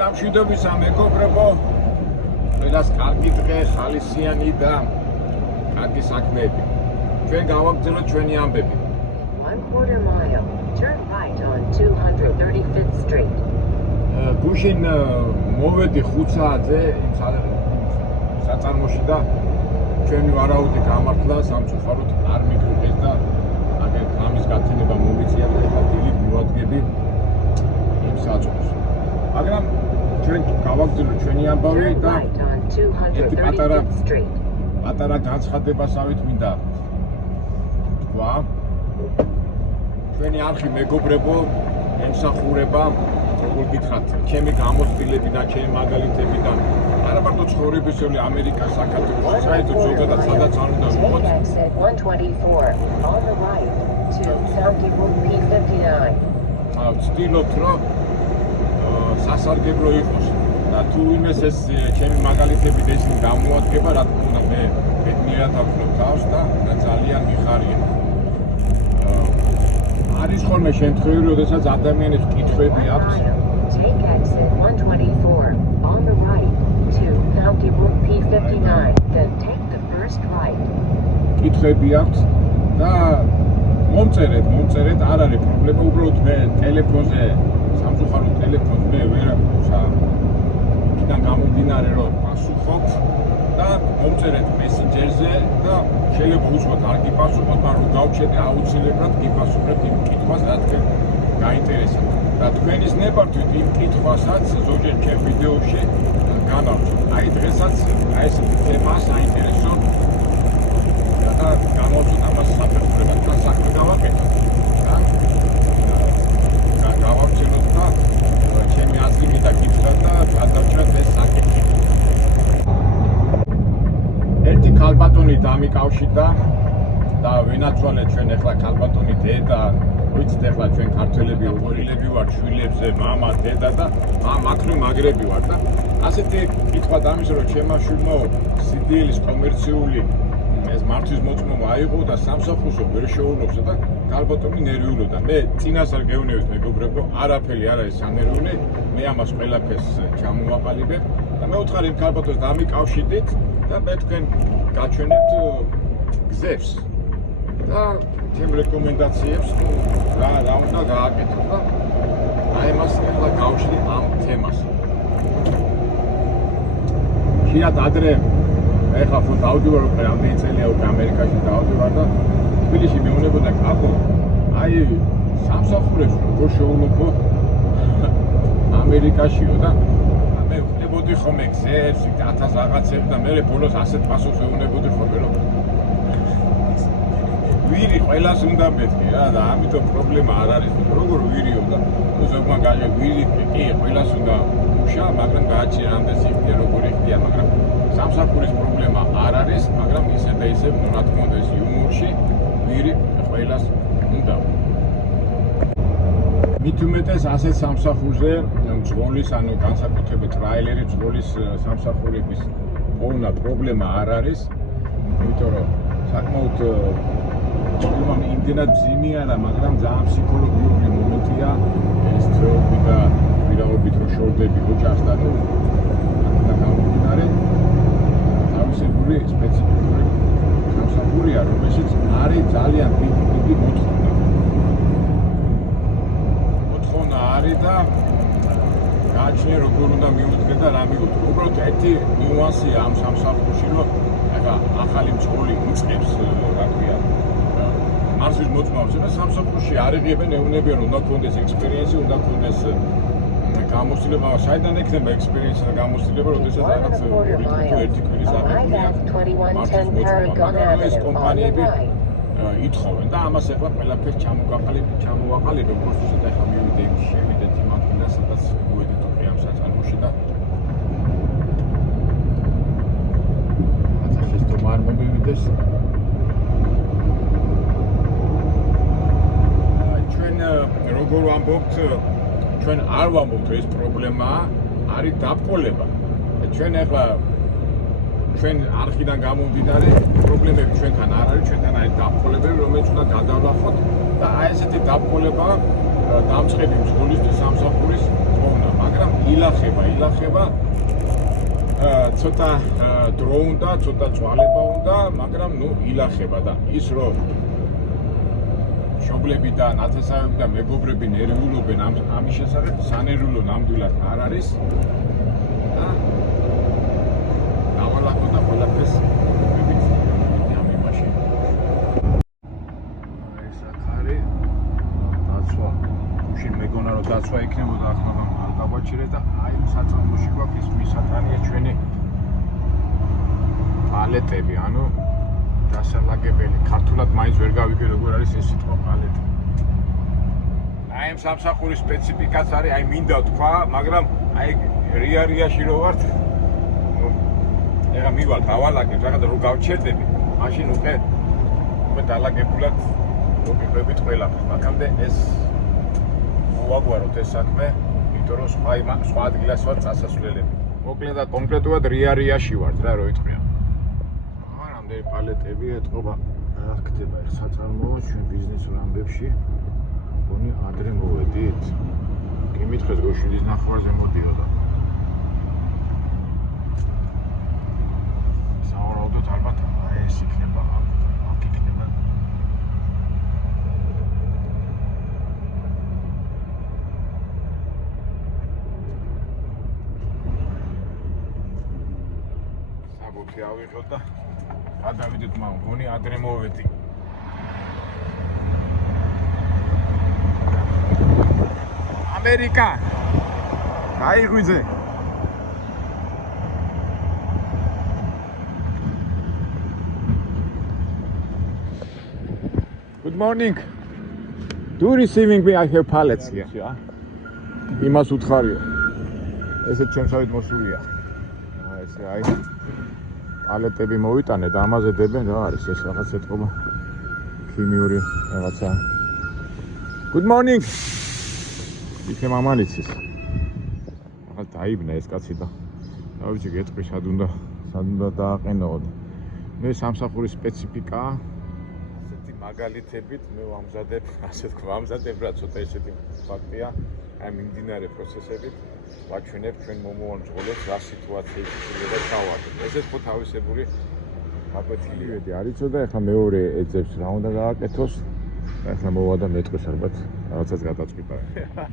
დამშვიდობისა მეგობრებო, ყველას კარგი დღე, ხალისიანი და კარგი საქმეები. ჩვენ გავაგრძელოთ ჩვენი ამბები. 1/4 mile, turn right on 235th Street. გუშინ მოვედი 5 საათზე იმ საწარმოში და ჩვენი ვარაუდი გამართლა სამწუხაროდ არ მიგრუყეს და აგერ ამის გათენება მომიწია და ახლა დილით მივადგები იმ საწყოს. მაგრამ ჩვენ გავაგრძელოთ ჩვენი ამბავი და ერთი პატარა განცხადებასავით მინდა თქვა. ჩვენი არხი მეგობრებო ემსახურება როგორ გითხრათ, ჩემი გამოცდილები და ჩემი მაგალითები და არა მარტო ცხოვრებისეული ამერიკა, საქართველოს, საერთოდ ზოგადად სადაც არ უნდა ვიყოთ. ვცდილობთ, რომ სასარგებლო იყოს და თუ იმეს ეს ჩემი მაგალითები და ისინი გამოადგება, რა თქმა უნდა, მე ბედნიერად ავხსნებ თავს და ძალიან მიხარია. არის ხოლმე შემთხვევები, როდესაც ადამიანებს კითხვები აქვს. Take exit 124 on the right to County Brook P59, then take the first right. კითხვები აქვს და მომწერეთ, არ არის პრობლემა, უბრალოდ მე ტელეფონზე, სამწუხაროდ ტელეფონს მე ვერ იქიდან გამომდინარე რომ პასუხობ და მომწერეთ მესენჯერზე და შეიძლება უცბად არ გიპასუხოთ, მაგრამ გავჩერდე აუცილებლად გიპასუხებთ იმ კითხვას, რა თქვენ გაინტერესებთ. და თქვენის ნებართვით იმ კითხვასაც ზოგჯერ ჩემ ვიდეოში განავრცო. აი დღესაც აი ესეთი თემა საინტერესო და გამოვწოთ ამას საფეხურებად და საქმე გავაკეთოთ. და გავავრცელოთ და ჩემი აზრი მინდა გითხრათ და გადავჭრათ ეს საკითხი. ერთი ქალბატონი დამიკავშირდა და ვინაცვალეთ ჩვენ ახლა ქალბატონი დედა, ვიცით ახლა ჩვენ ქართველები ოღონილები ვართ, შვილებზე მამა, დედა და მაქრე მაგრები ვართ და ასეთი კითხვა დამის რომ ჩემმა შვილმა სიდიელის კომერციული ეს მართვის მოწმობა აიღო და სამსახურსო ვერ შეულობს და ქალბატონი ნერვიულობდა. მე წინასწარ გეუბნებით მეგობრებო, არაფერი არ არის სანერვიული, მე ამას ყველაფერს ჩამოვაყალიბებ და მე ვუთხარ იმ ქალბატონს დამიკავშირდით და მე თქვენ გაჩვენებთ გზებს და ჩემ რეკომენდაციებს რა უნდა გააკეთო და აი მას ახლა გავშლი ამ თემას. ხიათ ადრე ეხლა ხო დავდივარ უკვე რამდენი წელია უკვე ამერიკაში დავდივარ და თბილისში მეუნებოდა კაბო აი სამსახურებს როგორ შეულობო ამერიკაშიო და მე ვხდებოდი ხოლმე გზებს 1000 რაღაცებს და მე ბოლოს ასეთ პასუხს ვეუბნებოდი ხოლმე რომ ვირი ყველას უნდა მეთქი რა და ამიტომ პრობლემა არ არის როგორ ვირიო და ზოგმა გაჟე ვირი კი ყველას უნდა მუშა, მაგრამ გააჩნია რამდენს იქნია როგორ იქნია, მაგრამ სამსახურის პრობლემა არ არის, მაგრამ ისე და ისე რა თქმა უნდა ეს იუმორში ვირი ყველას უნდა. მით უმეტეს ასეთ სამსახურზე მძღოლის, ანუ განსაკუთრებით ტრაილერი მძღოლის სამსახურების პოვნა პრობლემა არ არის, იმიტომ რომ საკმაოდ რომ იმდენად ძიმი არა, მაგრამ ძალიან ფსიქოლოგიური მომენტია ეს თეორია და ვირაობით რო შორდები ოჯახს და ნუ და გამომდინარე თავისებური სპეციფიკური სამსახურია, რომელშიც არის ძალიან დიდი მოთხოვნა არის და გააჩნია როგორ უნდა მიუძღე და რა მიუძღე. უბრალოდ ერთი ნიუანსია ამ სამსახურში, რომ ახლა ახალი მძღოლი უწყებს რა ქვია მართვის მოწმობს და სამსახურში არ იღებენ ეუბნებიან რომ უნდა გქონდეს ექსპერიენსი, უნდა გქონდეს გამოცდილება, საიდან ექნება ექსპერიენსი და გამოცდილება, როდესაც რაღაც ერთი კვირის აღებულია ეს კომპანიები ითხოვენ და ამას ახლა ყველაფერს ჩამოვაყალიბებ, როგორც ვთქვით, ახლა მივიდე იმ შევიდეთ იმ ადგილას, სადაც მოვედით უკვე ამ საწარმოში და რაცა შეცდომა არ მომივიდეს. როგორ ვამბობთ, ჩვენ არ ვამბობთ ეს პრობლემა არის დაბკოლება. ჩვენ ახლა ჩვენ არხიდან გამომდინარე პრობლემები ჩვენთან არ არის, ჩვენთან არის დაბკოლებები, რომელიც უნდა გადავლახოთ და აი ესეთი დაბკოლება დამწყები მძღოლისთვის სამსახურის პოვნა, მაგრამ ილა ილახება ცოტა დრო უნდა, ცოტა წვალება უნდა, მაგრამ ნუ ილახება და ის რომ მშობლები და ნათესავები და მეგობრები ნერვიულობენ ამის შესახებ, სანერვიულო ნამდვილად არ არის და დავალაგო და ყველაფერს ვებით ამ იმაში. ეს აქ არის დაცვა, გუშინ მეგონა რომ დაცვა იქნებოდა, აქ მაგრამ არ გავაჩერე და აი საწარმოში გვაქვს ის მისატანია ჩვენი პალეტები, ანუ დასალაგებელი. ქართულად მაინც ვერ გავიგე როგორ არის ეს სიტყვა პალეტი. აი ამ სამსახურის სპეციფიკაც არის, აი მინდა თქვა, მაგრამ აი რიარიაში რო ვართ, ეხა მივალ დავალაგებ, რაღაც რო გავჩერდები, მაშინ უკვე დალაგებულად მოგიყვებით ყველაფერს. მაგამდე ეს მოვაგვაროთ ეს საქმე, იმიტომ რომ სხვა ადგილას ვარ წასასვლელები. მოკლედ და კონკრეტულად რიარიაში ვართ რა რო იტყვია. რამდენი პალეტები ეთყობა რა ხდება ეს საწარმოო ჩვენ ბიზნესურ ამბებში. გონი ადრე მოვედით. კი მითხეს გოშინის ნახევარზე მოდიოდა. სავარაუდოდ ალბათ ეს იქნება, აქ იქნება. საბუთი ავიღოთ და გადავიდეთ, მგონი ადრე მოვედი. ამერიკა. გაიღვიძე. Good morning. Do you receiving me? I have pallets here. იმას უთხარიო. ესე ჩემსავით მოსულია. ესე აი პალეტები მოვიტანე და ამაზე დებენ რა არის ეს რაღაც ეთყობა ქიმიური რაღაცა. Good morning. იქნე მამალიცის. ახლა დაიბნა ეს კაცი და რა ვიცი გეტყვი სად უნდა დააყენოო. მე სამსახურის სპეციფიკაა. ასეთი მაგალითებით მე ვამზადებ, ასე თქვა, ვამზადებ რა ცოტა ესეთი ფაქტია. აი მიმდინარე პროცესებით ვაჩვენებ ჩვენ მომავალ მძღოლებს რა სიტუაციებში შეიძლება დავარდოთ. ესეც ხო თავისებური გაკვეთილი ვედი არიცო და ეხლა მეორე ეძებს რა უნდა გააკეთოს. ახლა მოვა და მეტყვის ალბათ რაღაცას გადაწყვიტა.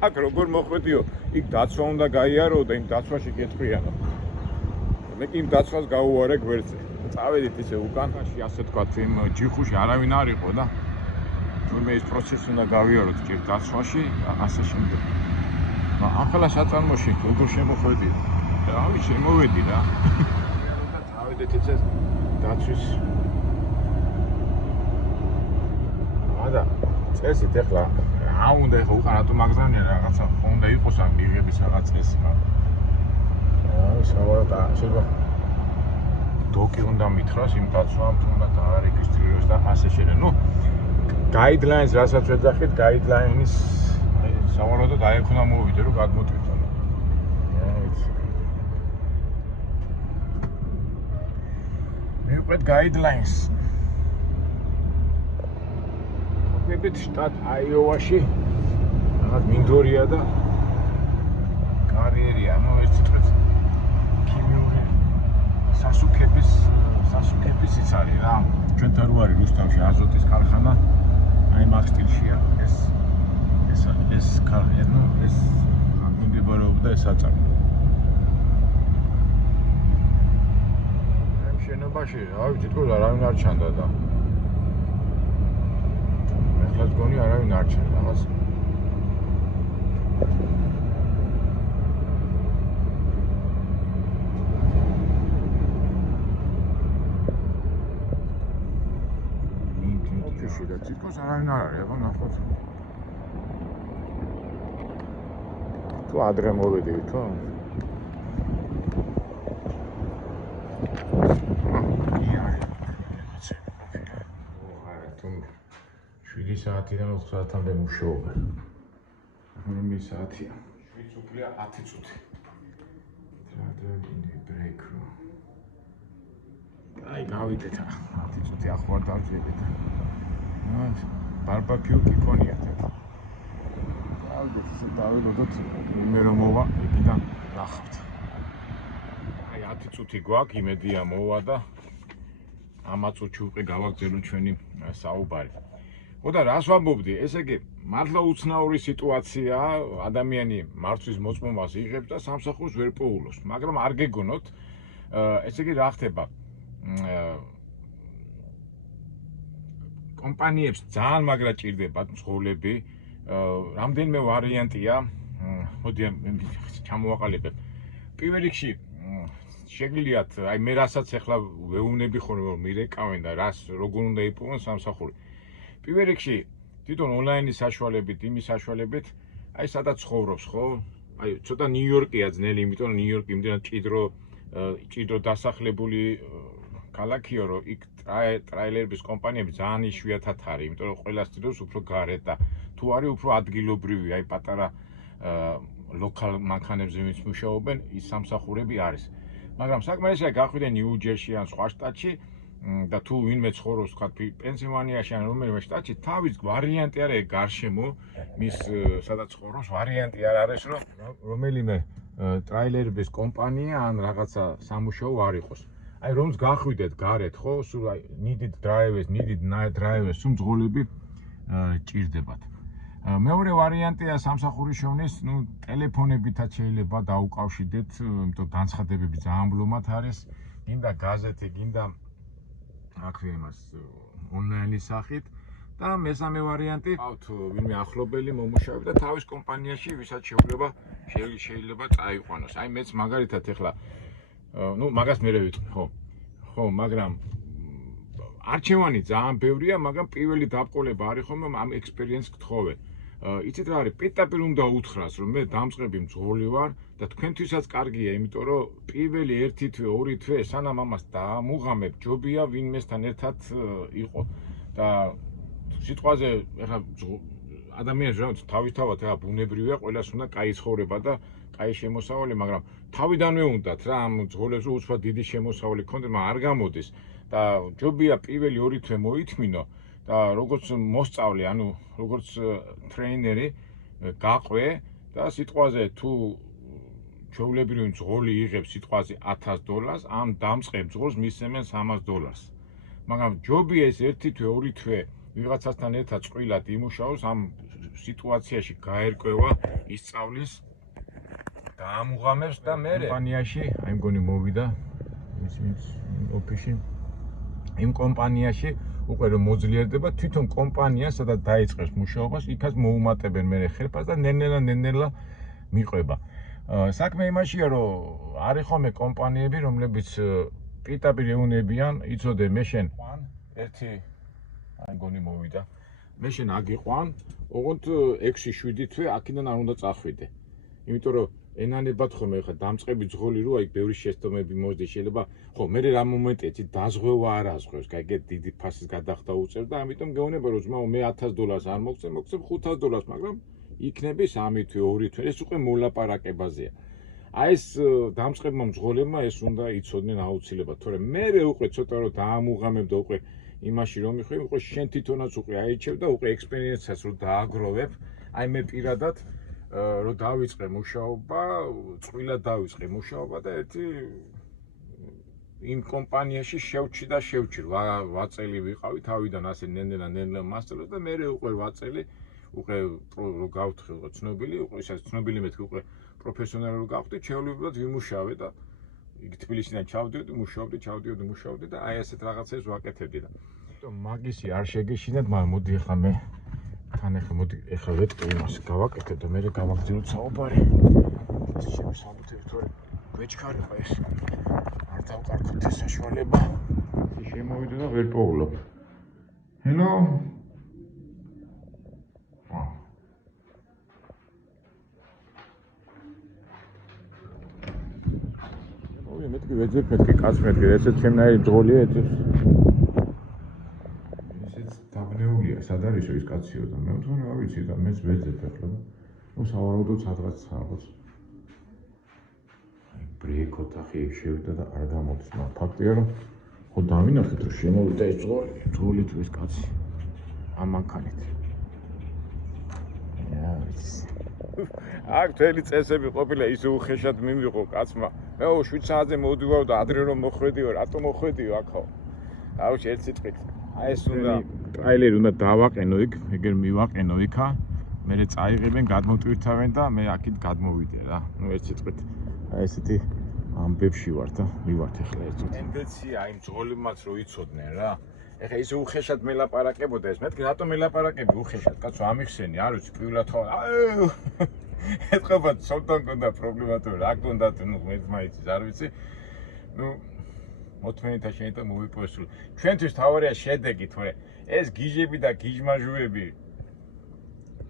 აქ როგორ მოხვედიო? იქ დაცვა უნდა გაიარო და იმ დაცვაში გეტყვიანო. მე კი იმ დაცვას გავუვარე გვერდზე. წავედით ისე უკან, ასე თქვათ, იმ ჯიხუში არავინ არ იყო და თურმე ის პროცესი უნდა გავიაროთ ჯერ დაცვაში, ასე შემდეგ. ახლა საწარმოში როგორ შემოხვედი? რავი, შემოვედი რა. და წავედით ისე დაცვის და წესით ეხლა რა უნდა ეხლა უკან რატო მაგზავნია რაღაცა უნდა იყოს ამ მიღების რაღაც წესი მაგრამ სავარაუდოდ შეიძლება დოკი უნდა მითხრას იმ დაცვამ უნდა დაარეგისტრიროს და ასე შემდეგ. ნუ გაიდლაინს რასაც ვეძახით, გაიდლაინის სავარაუდოდ აი აქ უნდა მოვიდე რომ გადმოტვირთო. მივყვეთ გაიდლაინს. მივყვეთ შტატ აიოვაში. რაღაც მინდორია და კარიერია, ну ეს თვითონ ქიმიური სასუქების ის არის რა. ჩვენთან რო არის რუსთავში აზოტის ქარხანა, აი მაგ სტილშია ეს ქარხანა, ეს მიმდებარეობდა ეს საწარმო. ამ შენობაში, რა ვიცი, თქო არავინ არ ჩანდა და ეხლაც გონი არავინ არ ჩანდა რაღაც. და თვითონ არავინ არ არის, აბა ნახოთ. თუ ადრე მოვედი, თო? თუ 7 საათიდან 4 საათამდე მუშაობა. მე საათია. 7 უკლია 10 წუთი. Travel in the break room. აი გავიდეთ 10 წუთი ახლა დავჭერეთ. ბარბეკიუ კი ქონიათ. ავიდეთ ისე დავიდოთ, მე რომ მოვა, იქიდან ნახავთ. აი 10 წუთი გვაქვს, იმედია მოვა და ამა წუთში უკვე გავაგრძელოთ ჩვენი საუბარი. ხო და რას ვამბობდი, ესე იგი მართლა უცნაური სიტუაციაა, ადამიანი მართვის მოწმობას იღებს და სამსახურს ვერ პოულობს, მაგრამ არ გეგონოთ, ესე იგი რა ხდება? კომპანიებს ძალიან მაგრა ჭირდებათ მძღოლები, რამდენიმე ვარიანტია, მოდი ჩამოვაყალიბებ. პირველ რიგში შეგიძლიათ, აი მე რასაც ახლა ვეუბნები ხოლმე რომ მირეკავენ და რას როგორ უნდა იპოვონ სამსახური. პირველ რიგში თვითონ ონლაინის საშუალებით, იმის საშუალებით, აი სადაც ცხოვრობს, ხო? აი ცოტა ნიუ-იორკია ძნელი, იმიტომ რომ ნიუ-იორკი იმდენად ჭიდრო დასახლებული ქალაქიო, რომ იქ ტრაილერების კომპანიები ძალიან იშვიათად არის, იმიტომ რომ ყველა ცდილობს უფრო გარეთ და თუ არის უფრო ადგილობრივი, აი პატარა ლოკალ მანქანებზე ვინც მუშაობენ, ის სამსახურები არის. მაგრამ საკმარისია გახვიდე ნიუ-ჯერსში ან სხვა შტატში და თუ ვინმე ცხოვრობს თქვა პენსილვანიაში ან რომელიმე შტატში, თავის ვარიანტი არის გარშემო მის სადაც ცხოვრობს, ვარიანტი არ არის, რომ რომელიმე ტრაილერების კომპანია ან რაღაცა სამუშაო არ იყოს. აი რომს გახვიდეთ გარეთ, ხო, სულ აი needed drivers, სულ მძღოლები ჭირდებათ. მეორე ვარიანტია სამსახურის შოვნის, ტელეფონებითაც შეიძლება დაუკავშირდეთ, იმიტომ განცხადებები ძალიან მვლომად არის, გინდა გაზეთი, გინდა აქვე იმას ონლაინის სახით და მესამე ვარიანტი, ყავთ ვინმე ახლობელი მომუშავე და თავის კომპანიაში ვისაც შეიძლება წაიყვანოს. აი მეც მაგალითად ეხლა მაგას მერე ვიტყვი, ხო, მაგრამ არჩევანი ძალიან ბევრია, მაგრამ პირველი დაბრკოლება არის ხოლმე ამ ექსპერიენსს გთხოვე. იცით რა არის, პირდაპირ უნდა უთხრას, რომ მე დამწყები მძღოლი ვარ და თქვენთვისაც კარგია, იმიტომ რომ პირველი 1 თვე, 2 თვე სანამ ამას დაამუღამებ, ჯობია ვინმესთან ერთად იყო და სიტყვაზე ეხლა ადამიანს რა თავისთავად ეხლა ბუნებრივია, ყველას უნდა კაი ცხოვრება და კაი შემოსავალი, მაგრამ თავიდანვე უნდათ რა ამ მძღოლებს უცბად დიდი შემოსავალი ქონდეს, მაგრამ არ გამოდის და ჯობია პირველი 2 თვე მოითმინო და როგორც მოსწავლე, ანუ როგორც ტრეინერი გაყვე და სიტყვაზე თუ ჩვეულებრივი მძღოლი იღებს სიტყვაზე $1000, ამ დამწყებ მძღოლს მისცემენ $300. მაგრამ ჯობია ეს 1 თვე, 2 თვე ვიღაცასთან ერთად წვრილად იმუშაოს, ამ სიტუაციაში გაერკვევა, ისწავლის, დაამუღამებს და მე კომპანიაში, აი მგონი მოვიდა ის ვინც ოფისში იმ კომპანიაში უკვე რომ მოძლიერდება, თვითონ კომპანია სადაც დაიწყებს მუშაობას, იქაც მოუმატებენ მე ხერხას და ნელ-ნელა მიყვება. საქმე იმაშია, რომ არის ხოლმე კომპანიები, რომლებიც პირდაპირ ეუნებიან, იცოდე მე შენ ერთი აი მგონი მოვიდა. მე შენ აგიყვან, ოღონდ 6-7 თვე აქედან არ უნდა წახვიდე. იმიტომ რომ ენანებად ხოლმე ხა დამწყები ძღოლი რო აი ბევრი შეცდომები მოძდეს, შეიძლება ხო მე რა მომენტია დაზღვევა არ აზღვევს, კაიგეთ დიდი ფასის გადახდა უწევს და ამიტომ გეუბნება რომ ძმაო მე $1000 არ მოგცემ $500, მაგრამ იქნები 3 თვე, 2 თვე, ეს უკვე მოლაპარაკებაზეა. აი ეს დამწყებმა მძღოლებმა ეს უნდა იცოდნენ აუცილებლად, თორემ მე უკვე ცოტა რომ დაამუღამებ და უკვე იმაში რომ მიხვი, უკვე შენ თვითონაც უკვე აიჩევ და უკვე ექსპერიენსსაც რომ დააგროვებ, აი მე პირადად რომ დავიწყე მუშაობა, წვრილად დავიწყე მუშაობა და ერთი იმ კომპანიაში შევჩი, ვაწელი ვიყავი თავიდან ასე ნელ-ნელა მასწავლებს და მე უკვე ვაწელი უკვე რო გავთხე უკვე ცნობილი, უკვე ისე ცნობილი მეთქი უკვე პროფესიონალი რო გავხდი, ჩვეულებრივად ვიმუშავე და იქ თბილისიდან ჩავდიოდი, მუშაობდი და აი ასეთ რაღაცებს ვაკეთებდი და მაგისი არ შეგეშინათ, მაგრამ მოდი ახლა მე თან მოდი ახლა ვეტყვი იმას, გავაკეთებ და მე გავაგრძელოთ საუბარი. ეს შემოსავლით თორე გვეჩქარება ეს. არ დავკარგოთ ეს საშუალება. შემოვიდა და ვერ პოულობ. Hello. მეთქი ვეძებ, მეთქი კაც მეთქი, ესეც ჩემნაირი მძღოლია, ეცებს. ესეც დაბნეულია, სად არისო ის კაციო და მე ვთქვი რა ვიცი და მეც ვეძებ ახლა. სავარაუდოდ სადღაც რაღაც. აი ბრეიქ ოთახი შევიდა და არ გამოდის, მაგრამ ფაქტია რომ ხო დავინახეთ რომ შემოვიდა ეს მძღოლი თუ ეს კაცი ამ მანქანით. რა ვიცი. აქ მთელი წესები ყოფილა ისე უხეშად მიმიღო კაცმა. მე 7 საათზე მოვდივარ და ადრე რომ მოხვედიო, რატო მოხვედიო აქო? აუჩი ერთ სიტყვით. აი ეს უნდა ტრაილერი უნდა დავაყენო იქ, ეგერ მივაყენო იქა. მე წაიღებენ, გადმოტვირთავენ და მე აქით გადმოვიდე რა. ნუ ერთ სიტყვით. აი ესეთი ამბებში ვარ და მივართ ახლა ერთ სიტყვით. ტენდენცია იმ ძღოლებმაც რო იცოდნენ რა. ეხა ისე უხეშად მელაპარაკებოდა ეს. მეთქი რატო მელაპარაკები უხეშად? კაცო ამიხსენი, არ ვიცი, პირველად ხო. ეთქობა ცოტა მქონდა პრობლემა თუ რა გქონდა ნუ მეც არ ვიცი. ნუ მოთმენითა შეიძლება მოვიპოვოს სულ. ჩვენთვის თავარია შედეგი თორე ეს გიჟები და გიჟმაჟუები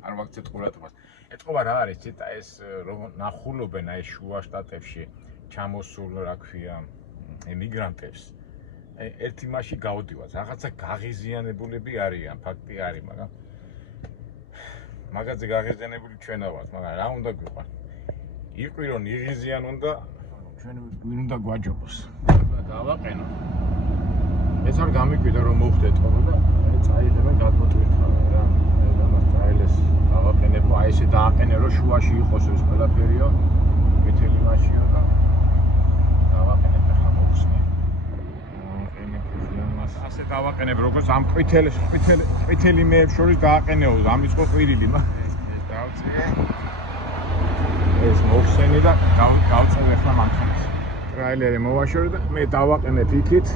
არ ვაქცეთ ყურადღებას. ეთქობა რა არის ციტა ეს რომ ნახულობენ აი შუა შტატებში ჩამოსულ რა ქვია ემიგრანტებს. ერთი მასში გავდივართ, რაღაცა გაღიზიანებულები არიან, ფაქტი არის, მაგრამ მაგაზე გაღიზიანებული ჩვენა ვართ, მაგრამ რა უნდა გვიყვა? იყვირონ იღიზიან უნდა ჩვენ ვინ უნდა გვაჯობოს. დავაყენო. ეს არ გამიკვირდა რომ მოხდეთ ხოლმე და წაიღებენ გადმოტვირთავენ რა. მე ამას ტრაილერს დავაყენებო, აი ესე დააყენე რომ შუაში იყოს ეს ყველაფერიო, მეთელი მასიო და დავაყენებ და ხამოვხსნი. ასე დავაყენებ როგორც ამ ყვითელი მეებს შორის დააყენეო, ამის ხო ყვირილი, ეს დავწე. ეს მოხსენი და გავწევ ახლა მანქანას. ტრაილერი მოვაშორე და მე დავაყენებ იქით.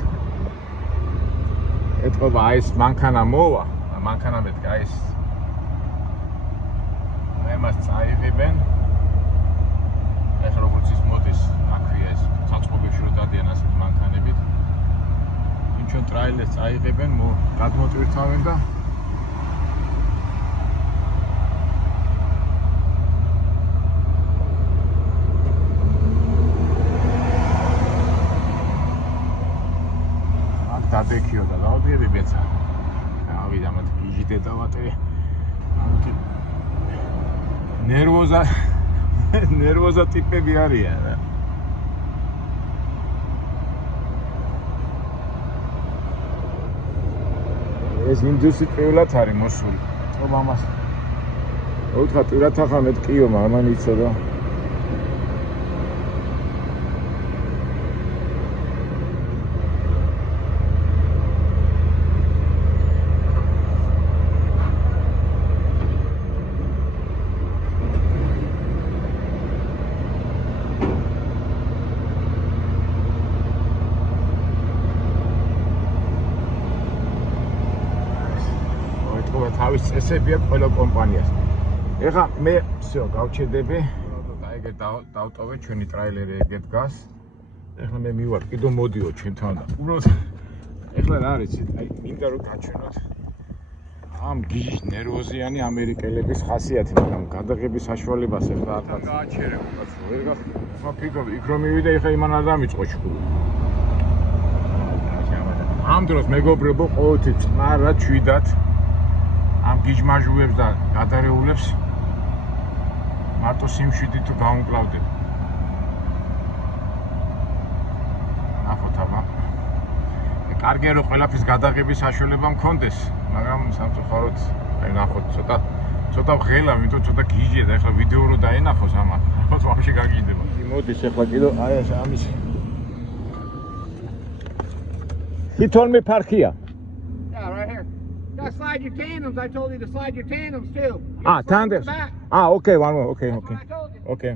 ეთქობა აი ეს მანქანა მოვა, მანქანა მეთქი აი ეს მე მას წაიღებენ. ეხლა როგორც ის მოდის, აქვია ეს საწყობებში რო დადიან ასეთ მანქანებით. ჩვენ ტრაილერს წაიღებენ, გადმოტვირთავენ და დადექიო და გავდიები ბეცა. ავიდა მათ გიჟიდე და ვატე. ამათი ნერვოზა ტიპები არიან რა. ეს ინდუსი პირველად არის მოსული. თქო ამას. უთხრა პირად ახლა მეთქიო, მაგრამ იცოდა. თავის წესები აქვს ყველა კომპანიას. ეხლა მე всё გავჩერდები. და ეგეთ დავტოვე ჩვენი ტრაილერი ეგეთ დგას. ეხლა მე მივარ, კიდო მოდიო ჩვენთან და უბრალოდ ეხლა რა არის, აი მინდა რომ გაჩვენოთ ამ გიჟის ნერვოზიანი ამერიკელების ხასიათი, მაგრამ გადაღების საშუალებას ეხლა არ გააჩერებ. ვერ გახსნა ფიქრობ, იქ რომ მივიდე, ეხლა იმან არ დამიწყო ჩხუბი. ამ დროს მეგობრებო, ყოველთვის წნარად ჩვიდათ ამ გიჟმაჟუებს და გადარეულებს მარტო სიმშვიდე თუ გაუმკლავდება. ნახოთ აბა. კარგია რომ ყველაფრის გადაღების საშუალება მქონდეს, მაგრამ სამწუხაროდ აი ნახოთ ცოტა ღელა, იმიტომ ცოტა გიჟია და ეხლა ვიდეო რო დაენახოს ამან. ნახოთ ვაფშე გაგიჟდება. მოდის ეხლა კიდო აი ეს ამის. He told me park here. Yeah, right here. Gotta slide your tandems. I told you to slide your tandems too. Tandems. Okay, one more. Okay. That's what I told you. Okay.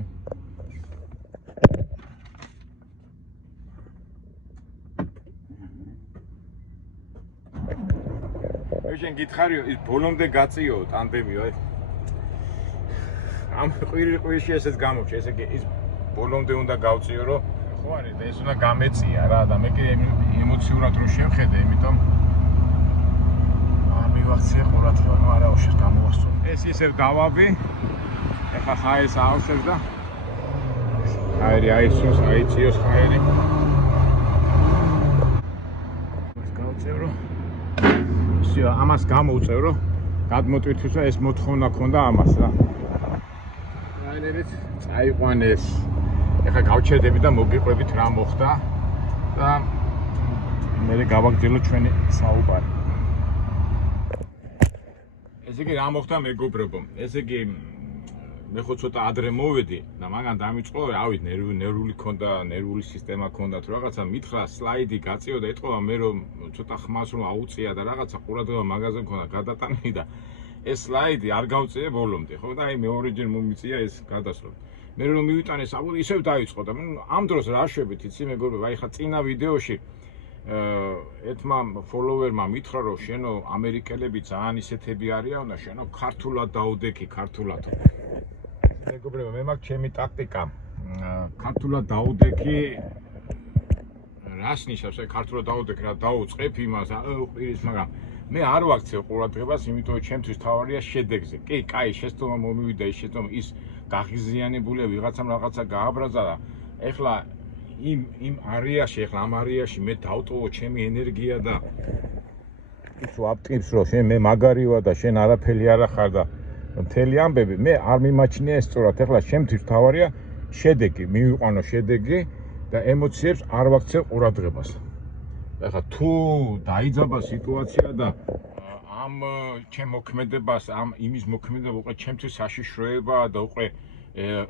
შენ გითხარიო, ის ბოლომდე გაწიო ტანდემიო ეს. ამ ყვირიში ესეც გამოჩი, ესე იგი ის ბოლომდე უნდა გავწიო, რომ ხო არის და ეს უნდა გამეწია რა და მე კი ემოციურად რო შევხედე, იმიტომ მივახცე ყურადღება, ნუ არა უშეს გამოვასწრო. ეს ისევ დავაბი. ეხლა ხაერს ავსებ და ხაერი აისოს, აიწიოს ხაერი. გავწევრო. всё, ამას გამოვწევრო. გადმოტვირთვის და ეს მოთხოვნა ქონდა ამას რა. რაინერიც წაიყვანეს. ეხლა გავჩერდები და მოგიყვებით რა მოხდა და მე გავაგრძელო ჩვენი საუბარი. ესე იგი რა მოხდა მეგობრებო, ესე იგი მე ხო ცოტა ადრე მოვედი და მაგან დამიწყო, რავი, ნერვული ქონდა, ნერვული სისტემა ქონდა თუ რაღაცა მითხრა სლაიდი გაწიო და ეტყობა მე რომ ცოტა ხმას რომ აუწია და რაღაცა ყურადღება მაგაზე მქონდა გადატანილი და ეს სლაიდი არ გავწიე ბოლომდე, ხო და აი მეორეჯერ მომიწია ეს გადასროლ. მე რომ მივიტანე საბუთი ისევ დაიწყო და ამ დროს რა შვებით, იცი მეგობრებო, აი ხა წინა ვიდეოში ერთმა ფოლოვერმა მითხრა რომ შენო ამერიკელები ძალიან ისეთები არიან და შენო ქართულად დაუდექი, ქართულათო. მეგობრებო, მე მაქვს ჩემი ტაქტიკა. ქართულად დაუდექი რას ნიშნავს, აი ქართულად დაუდექი რა დაუწყებ იმას, უყირის, მაგრამ მე არ ვაქცევ ყურადღებას, იმიტომ რომ ჩემთვის თავარია შედეგზე. კი, კაი, შეცდომა მომივიდა ის შეცდომა ის გაღიზიანებულია ვიღაცამ რაღაცა გააბრაზა და ეხლა იმ არიაში, ეხლა ამ არიაში მე დავტოვო ჩემი ენერგია და ის ვაპტკიფს რომ შენ მე მაგარი ვარ და შენ არაფერი არ ახარ და მთელი ამბები მე არ მიმაჩნია ეს სწორად. ეხლა ჩემთვის თავარია შედეგი, მივიყვანო შედეგი და ემოციებს არ ვაქცევ ყურადღებას. ეხლა თუ დაიძაბა სიტუაცია და ამ ჩემ მოქმედებას, ამ იმის მოქმედება უკვე ჩემთვის საშიშროებაა და უკვე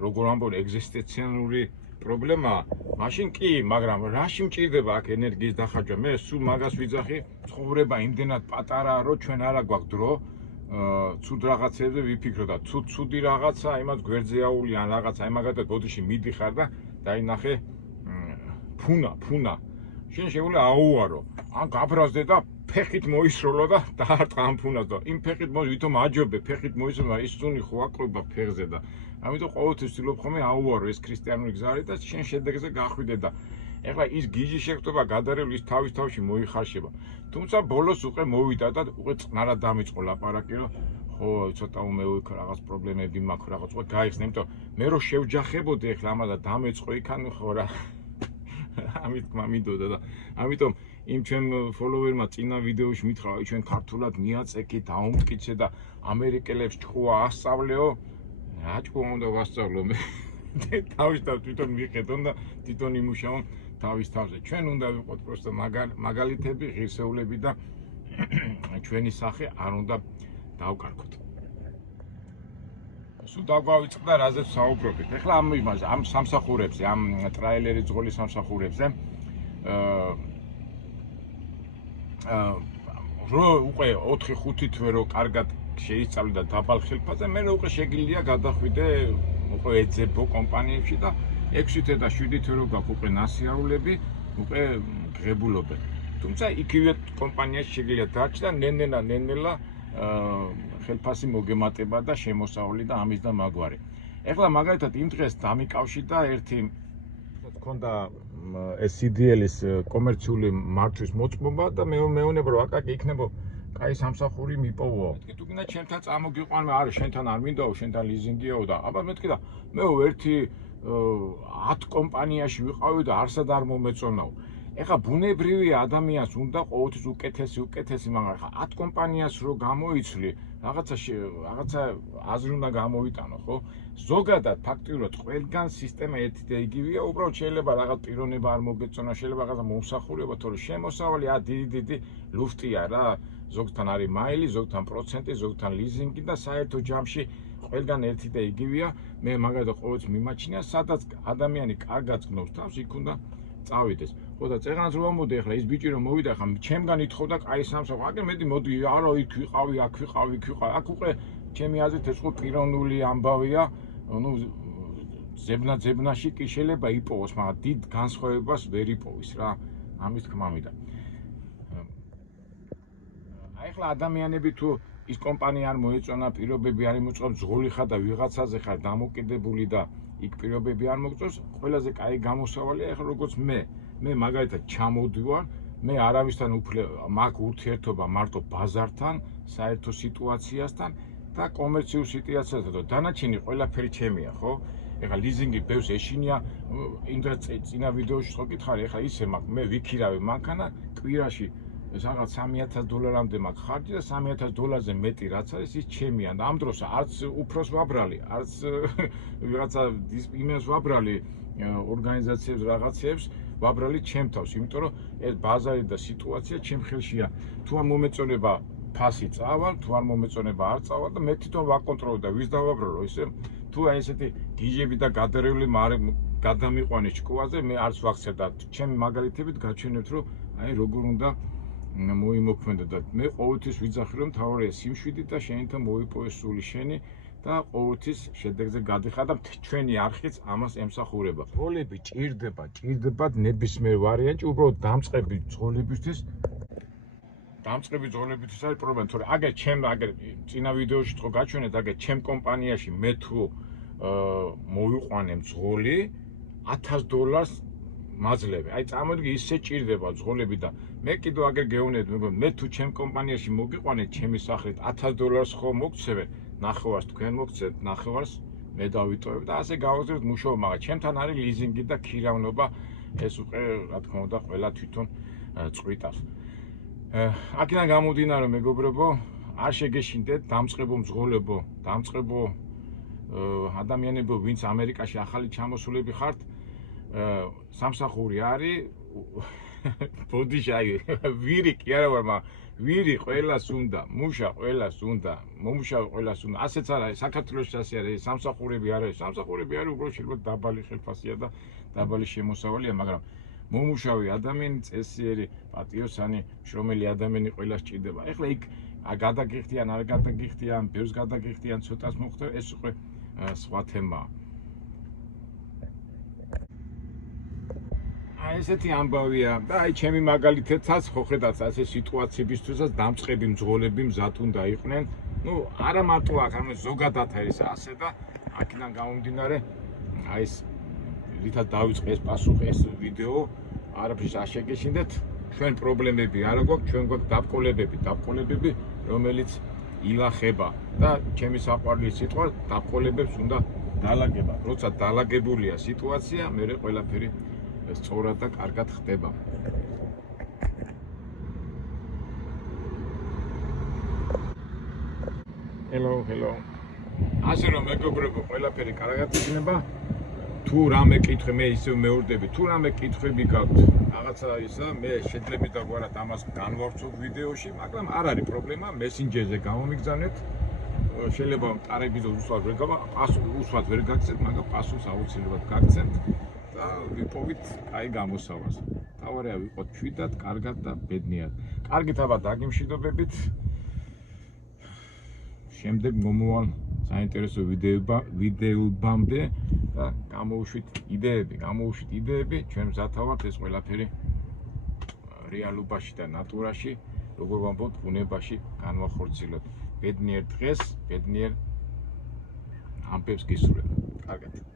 როგორ ამბობ ეგზისტენციური პრობლემაა, მაშინ კი, მაგრამ რაში მჭირდება აქ ენერგიის დახარჯვა? მე სულ მაგას ვიძახი, ცხოვრება იმდენად პატარაა, რომ ჩვენ არა გვაქვს დრო ცუდ რაღაცებზე ვიფიქრო და ცუდი რაღაცა, იმას გვერდზე აული ან რაღაცა, აი მაგათაც ბოდიში მიდიხარ და დაინახე ფუნა. შენ შეუძლია აუარო, ან გაბრაზდე და ფეხით მოისროლო და დაარტყა ამ ფუნას და იმ ფეხით ვითომ აჯობე, ფეხით მოისროლა, ის წუნი ხო აკრობა ფეხზე და ამიტომ ყოველთვის ვცდილობ ხოლმე აუარო ეს ქრისტიანული გზა არის და შენ შედეგზე გახვიდე და ეხლა ის გიჟი შეგხვდება გადარეული ის თავში მოიხარშება. თუმცა ბოლოს უკვე მოვიდა და უკვე წყნარად დამიწყო ლაპარაკი, რომ ხო ცოტა უმეუქ რაღაც პრობლემები მაქვს, რაღაც უკვე გაიხსნა, იმიტომ მე რო შევჯახებოდი ეხლა ამას და დამეწყო იქან ხო რა ამით თქმა მინდოდა და ამიტომ იმ ჩვენ ფოლოვერმა წინა ვიდეოში მითხრა, აი ჩვენ ქართულად მიაწექი, დაუმტკიცე და ამერიკელებს ჭკუა ასწავლეო. რა ჭკუა უნდა ვასწავლო მე? თავისთავად თვითონ მიყედონ და თვითონ იმუშაონ თავის თავზე. ჩვენ უნდა ვიყოთ პროსტო მაგალითები, ღირსეულები და ჩვენი სახე არ უნდა დავკარგოთ. სულ დაგვავიწყდა რაზეც საუბრობთ. ეხლა ამ სამსახურებზე, ამ ტრაილერის ძღოლის სამსახურებზე რო უკვე 4-5 თვე რო კარგად შეისწავლე და დაბალ ხილფაზე, მე უკვე შეგიძლია გადახვიდე უკვე ეძებო კომპანიებში და 6 თვე და 7 თვე რო გაქვს უკვე ნასიარულები, უკვე ღებულობენ. თუმცა იქივე კომპანიაში შეგიძლია დარჩი და ნენელა ხელფასი მოგემატება და შემოსავალი და ამის და მაგვარი. ეხლა მაგალითად იმ დღეს დამიკავშირდა ერთი ქონდა ეს CDL-ის კომერციული მართვის მოწმობა და მეუბნება რომ აკაკი იქნება კაი სამსახური მიპოვო. თუ გინდა ჩემთან წამოგიყვანო, არა შენთან არ მინდაო, შენთან ლიზინგიაო და აბა მეთქი და მე ერთი 10 კომპანიაში ვიყავი და არსად არ მომეწონაო. ეხლა ბუნებრივია ადამიანს უნდა ყოველთვის უკეთესი, მაგრამ ხა 10 კომპანიას რო გამოიცვლი, რაღაცა აზრი უნდა გამოვიტანო, ხო? ზოგადად ფაქტიურად ყველგან სისტემა ერთი და იგივეა, უბრალოდ შეიძლება რაღაც პიროვნება არ მოგეწონა, შეიძლება რაღაცა მომსახურება, თორე შემოსავალი დიდი ლუფტია რა. ზოგთან არის მაილი, ზოგთან პროცენტი, ზოგთან ლიზინგი და საერთო ჯამში ყველგან ერთი და იგივეა. მე მაგალითად ყოველთვის მიმაჩნია, სადაც ადამიანი კარგად გნობს თავს, იქ უნდა წავიდეს. ხო და წეღანს რომ ამბობდი ახლა ის ბიჭი რომ მოვიდა ხა ჩემგან ითხოვდა კაი სამსახური. აკე მედი მოდი, არა იქ ვიყავი, აქ ვიყავი. აქ უკვე ჩემი აზრით ეს უკვე პიროვნული ამბავია. ნუ ზებნაში კი შეიძლება იპოვოს, მაგრამ დიდ განსხვავებას ვერ იპოვის რა. ამის თქმა მინდა. აი ახლა ადამიანები თუ ის კომპანია არ მოეწონა, პირობები არ იმოწყობს, ძღოლი ხარ და ვიღაცაზე ხარ დამოკიდებული და იქ პირობები არ მოგწონს, ყველაზე კაი გამოსავალია ახლა როგორც მე მაგალითად ჩამოვდივარ, მე არავისთან მაქვს ურთიერთობა მარტო ბაზართან, საერთო სიტუაციასთან და კომერციულ სიტუაციასთან და დანარჩენი ყველაფერი ჩემია, ხო? ეხლა ლიზინგი ბევრს ეშინია, იმ წინა ვიდეოში ხო გითხარი, ეხლა ისე მაქვს, მე ვიქირავე მანქანა კვირაში რაღაც $3000-მდე მაქვს ხარჯი და $3000-ზე მეტი რაც არის ის ჩემია და ამ დროს არც უფროს ვაბრალი, არც ვიღაცა იმას ვაბრალი ორგანიზაციებს რაღაცებს ვაბრალი ჩემ თავს, იმიტომ რომ ეს ბაზარი და სიტუაცია ჩემ ხელშია. თუ არ მომეწონება ფასი წავალ, თუ არ მომეწონება არ წავალ და მე თვითონ ვაკონტროლო და ვის დავაბრალო ისე თუ აი ესეთი გიჟები და გადარეული გადამიყვანე ჭკუაზე მე არც ვახცევ და ჩემი მაგალითებით გაჩვენებთ რომ აი როგორ უნდა მოიმოქმედოთ. მე ყოველთვის ვიძახი რომ თავარია სიმშვიდე და შენთან მოიპოვეს სული შენი და ყოველთვის შედეგზე გადიხარ და ჩვენი არხიც ამას ემსახურება. ძღოლები ჭირდებათ ნებისმიერ ვარიანტში, უბრალოდ დამწყები ძღოლებისთვის არის პრობლემა, თორე აგერ წინა ვიდეოში თქო გაჩვენეთ, აგერ ჩემ კომპანიაში მე თუ მოვიყვანე ძღოლი $1000 მაძლევი. აი წარმოიდგინე ისე ჭირდება ძღოლები და მე კიდევ აგერ გეუბნებით, მე თუ ჩემ კომპანიაში მოგიყვანეთ ჩემი სახელით $1000 ხო მოგცევენ, ნახევარს თქვენ მოგცეთ, ნახევარს მე დავიტოვებ და ასე გავაგზავნებთ მუშაობა, მაგრამ ჩემთან არის ლიზინგი და ქირავნობა, ეს უკვე რა თქმა უნდა ყველა თვითონ წყვიტავს. აქედან გამომდინარე მეგობრებო, არ შეგეშინდეთ დამწყებო მძღოლებო, დამწყებო ადამიანებო, ვინც ამერიკაში ახალი ჩამოსულები ხართ, სამსახური არის ბოდიში ვირი კი არა ვარ, მაგრამ ვირი ყველას უნდა, მუშა ყველას უნდა, მომუშავე ყველას უნდა. ასეც არ არის, საქართველოში ასე არის, სამსახურები არ არის, სამსახურები არის, უბრალოდ შეიძლება დაბალი ხელფასია და დაბალი შემოსავალია, მაგრამ მომუშავე ადამიანი, წესიერი, პატიოსანი, შრომელი ადამიანი ყველას ჭირდება. ეხლა იქ გადაგიხდიან, არ გადაგიხდიან, ბევრს გადაგიხდიან, ცოტას მოხდება, ეს უკვე სხვა თემაა. აი ესეთი ამბავია და აი ჩემი მაგალითებსაც ხო ხედავთ ასე სიტუაციებისთვისაც დამწყები მძღოლები მზად უნდა იყვნენ. ნუ არა მარტო აქ, ამას ზოგადად არის ასე და აქედან გამომდინარე აი ეს რითაც დავიწყე ეს პასუხი, ეს ვიდეო, არაფრის არ შეგეშინდეთ, ჩვენ პრობლემები არ გვაქვს, ჩვენ გვაქვს დაბყოლებები, რომელიც ილახება და ჩემი საყვარელი სიტყვა დაბყოლებებს უნდა დაალაგება. როცა დაალაგებულია სიტუაცია, მერე ყველაფერი სწორად და კარგად ხდება. Hello. ასე რომ მეგობრებო, ყველაფერი კარგად იქნება. თუ რამე კითხე მე ისევ მეურდები, თუ რამე კითხვები გაქვთ, რაღაცა ისა, მე შეძლები დაგვარად ამას განვავრცობ ვიდეოში, მაგრამ არ არის პრობლემა, მესენჯერზე გამომიგზავნეთ. შეიძლება ტარებიზო უსვათ ვერ გაგცეთ, მაგრამ პასუხს აუცილებლად გაგცემთ და ვიპოვით კაი გამოსავალს. თავარია ვიყოთ მშვიდად, კარგად და ბედნიერად. კარგით აბა დაგიმშვიდობებით. შემდეგ მომავალ საინტერესო ვიდეოებამდე და გამოუშვით იდეები, ჩვენ მზათავართ ეს ყველაფერი რეალობაში და ნატურაში, როგორ ვამბობთ, ბუნებაში განვახორციელოთ. ბედნიერ დღეს, ბედნიერ ამბებს გისურვებ. კარგად.